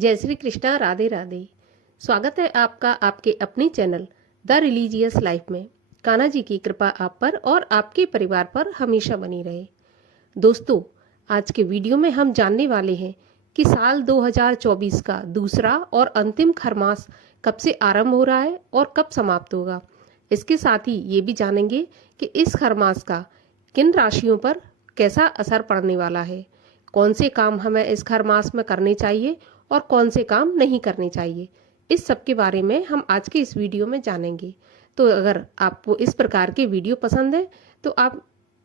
जय श्री कृष्णा, राधे राधे। स्वागत है आपका आपके अपने चैनल द रिलीजियस लाइफ में। कान्हा जी की कृपा आप पर और आपके परिवार पर हमेशा बनी रहे। दोस्तों, आज के वीडियो में हम जानने वाले हैं कि साल 2024 का दूसरा और अंतिम खरमास कब से आरंभ हो रहा है और कब समाप्त होगा। इसके साथ ही ये भी जानेंगे कि इस खरमास का किन राशियों पर कैसा असर पड़ने वाला है, कौन से काम हमें इस खरमास में करने चाहिए और कौन से काम नहीं करने चाहिए। इस सब के बारे में हम आज के इस वीडियो में जानेंगे। तो अगर आपको इस प्रकार के वीडियो पसंद है तो आप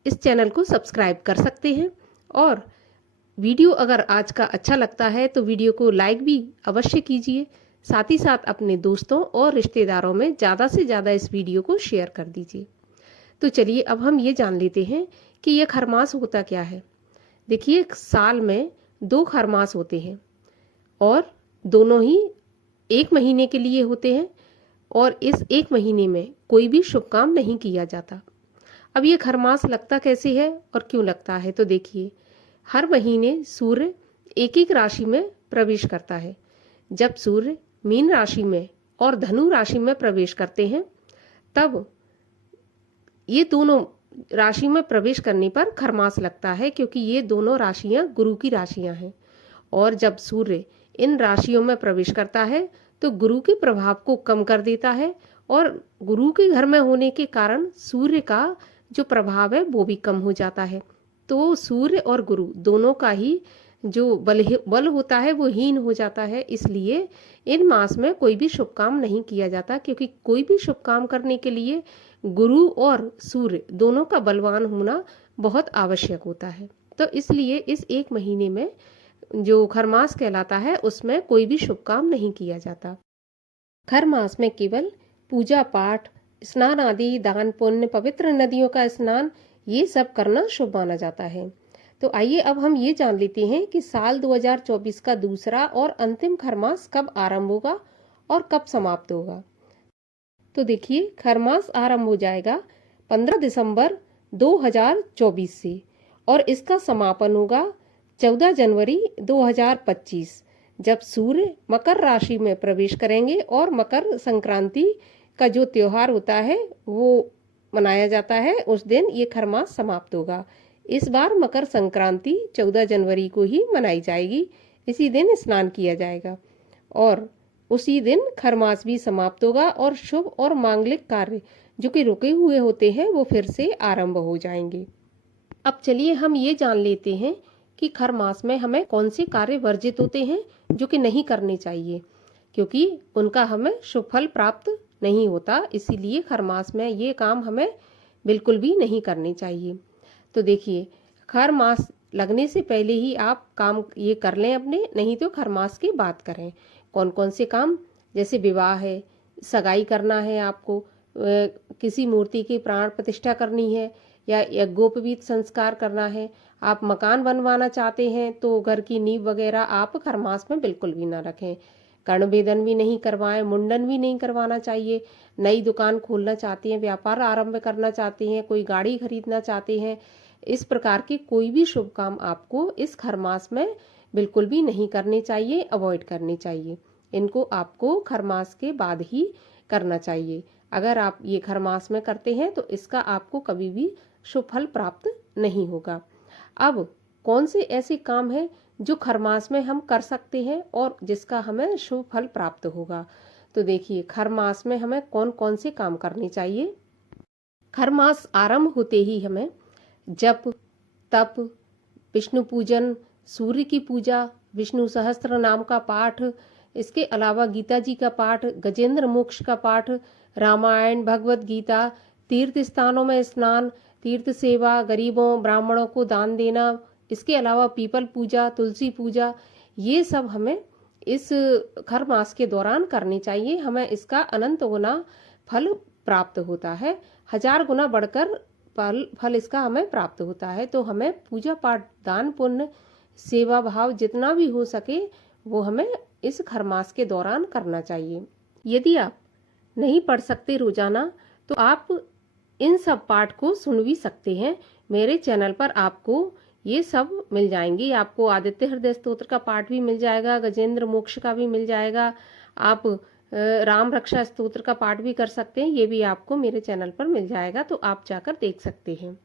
इस चैनल को सब्सक्राइब कर सकते हैं, और वीडियो अगर आज का अच्छा लगता है तो वीडियो को लाइक भी अवश्य कीजिए। साथ ही साथ अपने दोस्तों और रिश्तेदारों में ज़्यादा से ज़्यादा इस वीडियो को शेयर कर दीजिए। तो चलिए अब हम ये जान लेते हैं कि यह खरमास होता क्या है। देखिए, साल में 2 खरमास होते हैं और दोनों ही 1 महीने के लिए होते हैं, और इस 1 महीने में कोई भी शुभ काम नहीं किया जाता। अब ये खरमास लगता कैसे है और क्यों लगता है, तो देखिए, हर महीने सूर्य एक एक राशि में प्रवेश करता है। जब सूर्य मीन राशि में और धनु राशि में प्रवेश करते हैं, तब ये दोनों राशि में प्रवेश करने पर खरमास लगता है, क्योंकि ये दोनों राशियां गुरु की राशियां हैं। और जब सूर्य इन राशियों में प्रवेश करता है तो गुरु के प्रभाव को कम कर देता है, और गुरु के घर में होने के कारण सूर्य का जो प्रभाव है वो भी कम हो जाता है। तो सूर्य और गुरु दोनों का ही जो बल होता है वो हीन हो जाता है। इसलिए इन मास में कोई भी शुभ काम नहीं किया जाता, क्योंकि कोई भी शुभ काम करने के लिए गुरु और सूर्य दोनों का बलवान होना बहुत आवश्यक होता है। तो इसलिए इस 1 महीने में जो खरमास कहलाता है उसमें कोई भी शुभ काम नहीं किया जाता। खरमास में केवल पूजा पाठ, स्नान आदि, दान पुण्य, पवित्र नदियों का स्नान, ये सब करना शुभ माना जाता है। तो आइए अब हम ये जान लेते हैं कि साल 2024 का दूसरा और अंतिम खरमास कब आरंभ होगा और कब समाप्त होगा। तो देखिए, खरमास आरंभ हो जाएगा 15 दिसंबर 2024 से, और इसका समापन होगा 14 जनवरी 2025, जब सूर्य मकर राशि में प्रवेश करेंगे और मकर संक्रांति का जो त्योहार होता है वो मनाया जाता है। उस दिन ये खरमास समाप्त होगा। इस बार मकर संक्रांति 14 जनवरी को ही मनाई जाएगी। इसी दिन स्नान किया जाएगा और उसी दिन खरमास भी समाप्त होगा, और शुभ और मांगलिक कार्य जो कि रुके हुए होते हैं वो फिर से आरंभ हो जाएंगे। अब चलिए हम ये जान लेते हैं कि खरमास में हमें कौन से कार्य वर्जित होते हैं जो कि नहीं करने चाहिए, क्योंकि उनका हमें शुभ फल प्राप्त नहीं होता। इसीलिए खरमास में ये काम हमें बिल्कुल भी नहीं करने चाहिए। तो देखिए, खरमास लगने से पहले ही आप काम ये कर लें अपने, नहीं तो खरमास की बात करें। कौन कौन से काम, जैसे विवाह है, सगाई करना है आपको, किसी मूर्ति की प्राण प्रतिष्ठा करनी है, या यज्ञोपवीत संस्कार करना है, आप मकान बनवाना चाहते हैं तो घर की नींव वगैरह आप खरमास में बिल्कुल भी ना रखें। कर्णवेदन भी नहीं करवाएं, मुंडन भी नहीं करवाना चाहिए। नई दुकान खोलना चाहते हैं, व्यापार आरंभ करना चाहते हैं, कोई गाड़ी खरीदना चाहते हैं, इस प्रकार के कोई भी शुभ काम आपको इस खरमास में बिल्कुल भी नहीं करने चाहिए, अवॉइड करने चाहिए। इनको आपको खरमास के बाद ही करना चाहिए। अगर आप ये खरमास में करते हैं तो इसका आपको कभी भी शुभ फल प्राप्त नहीं होगा। अब कौन से ऐसे काम हैं जो खरमास में हम कर सकते हैं और जिसका हमें शुभ फल प्राप्त होगा। तो देखिए, खरमास में हमें कौन कौन से काम करने चाहिए। खरमास आरंभ होते ही हमें जप, तप, विष्णु पूजन, सूर्य की पूजा, विष्णु सहस्त्र नाम का पाठ, इसके अलावा गीता जी का पाठ, गजेंद्र मोक्ष का पाठ, रामायण, भगवत गीता, तीर्थ स्थानों में स्नान, तीर्थ सेवा, गरीबों ब्राह्मणों को दान देना, इसके अलावा पीपल पूजा, तुलसी पूजा, ये सब हमें इस खरमास के दौरान करनी चाहिए। हमें इसका अनंत गुना फल प्राप्त होता है, 1000 गुना बढ़कर फल इसका हमें प्राप्त होता है। तो हमें पूजा पाठ, दान पुण्य, सेवा भाव जितना भी हो सके वो हमें इस खरमास के दौरान करना चाहिए। यदि आप नहीं पढ़ सकते रोजाना तो आप इन सब पाठ को सुन भी सकते हैं। मेरे चैनल पर आपको ये सब मिल जाएंगी आपको। आदित्य हृदय स्तोत्र का पाठ भी मिल जाएगा, गजेंद्र मोक्ष का भी मिल जाएगा, आप राम रक्षा स्तोत्र का पाठ भी कर सकते हैं, ये भी आपको मेरे चैनल पर मिल जाएगा, तो आप जाकर देख सकते हैं।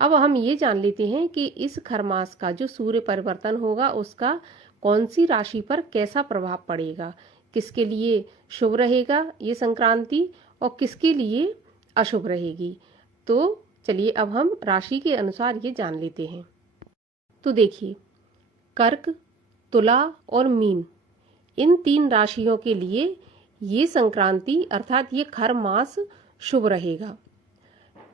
अब हम ये जान लेते हैं कि इस खरमास का जो सूर्य परिवर्तन होगा उसका कौन सी राशि पर कैसा प्रभाव पड़ेगा, किसके लिए शुभ रहेगा ये संक्रांति और किसके लिए अशुभ रहेगी। तो चलिए अब हम राशि के अनुसार ये जान लेते हैं। तो देखिए, कर्क, तुला और मीन, इन 3 राशियों के लिए ये संक्रांति अर्थात ये खर मास शुभ रहेगा।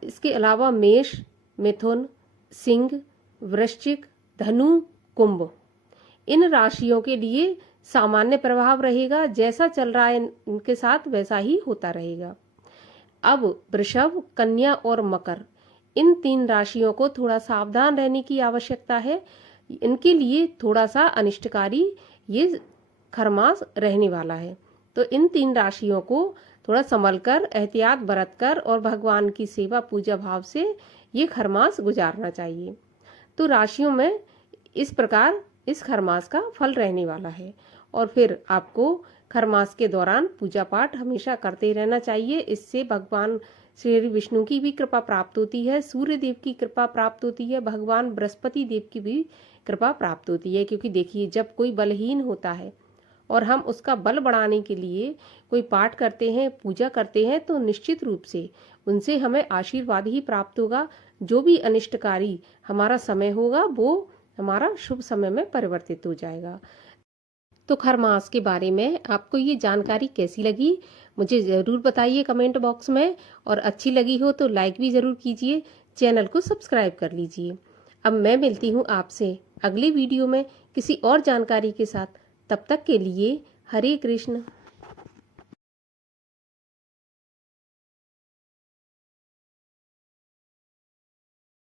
इसके अलावा मेष, मिथुन, सिंह, वृश्चिक, धनु, कुंभ, इन राशियों के लिए सामान्य प्रभाव रहेगा। जैसा चल रहा है इनके साथ वैसा ही होता रहेगा। अब वृषभ, कन्या और मकर, इन 3 राशियों को थोड़ा सावधान रहने की आवश्यकता है। इनके लिए थोड़ा सा अनिष्टकारी ये खरमास रहने वाला है। तो इन 3 राशियों को थोड़ा संभल कर, एहतियात बरत कर और भगवान की सेवा पूजा भाव से ये खरमास गुजारना चाहिए। तो राशियों में इस प्रकार इस खरमास का फल रहने वाला है। और फिर आपको खरमास के दौरान पूजा पाठ हमेशा करते रहना चाहिए। इससे भगवान श्री विष्णु की भी कृपा प्राप्त होती है, सूर्य देव की कृपा प्राप्त होती है, भगवान बृहस्पति देव की भी कृपा प्राप्त होती है। क्योंकि देखिए, जब कोई बलहीन होता है और हम उसका बल बढ़ाने के लिए कोई पाठ करते हैं, पूजा करते हैं, तो निश्चित रूप से उनसे हमें आशीर्वाद ही प्राप्त होगा। जो भी अनिष्टकारी हमारा समय होगा वो हमारा शुभ समय में परिवर्तित हो जाएगा। तो खरमास के बारे में आपको ये जानकारी कैसी लगी मुझे ज़रूर बताइए कमेंट बॉक्स में, और अच्छी लगी हो तो लाइक भी ज़रूर कीजिए, चैनल को सब्सक्राइब कर लीजिए। अब मैं मिलती हूँ आपसे अगली वीडियो में किसी और जानकारी के साथ। तब तक के लिए हरे कृष्ण।